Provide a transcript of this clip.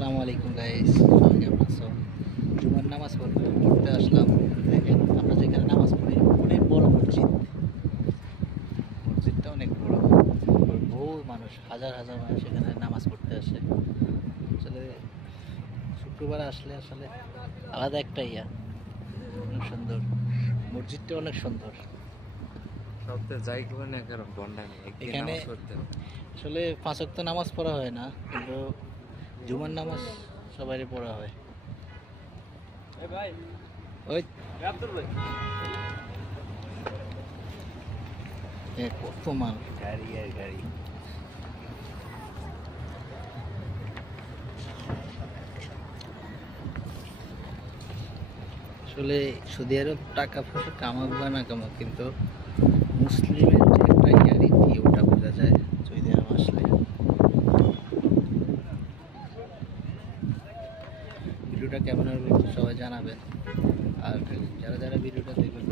আসসালামু আলাইকুম গাইস, সবাই কেমন আছো? জুমার নামাজ পড়তে আসলাম। দেখেন আমরা যেখানে নামাজ পড়ি অনেক বড় মসজিদটা অনেক বড়। বহু মানুষ, হাজার হাজার মানুষ এখানে নামাজ পড়তে আসে। আসলে শুক্রবার আসলে আলাদা একটা অনেক সুন্দর, মসজিদটা অনেক সুন্দর। এখানে আসলে 5 ওয়াক্ত নামাজ পড়া হয় না, কিন্তু জুমার নামাজ সবারই পড়া হয়। ওই কত মানুষ, গাড়ি আর গাড়ি। আসলে সৌদি আরব টাকা পয়সা কামাক বা না কামাক, কিন্তু মুসলিমের যে একটা রীতি ওটা বোঝা যায় সৌদি আরব আসলে। ভিডিওটা কেমন হবে সবাই জানাবেন, আর যারা যারা ভিডিওটা দেখবেন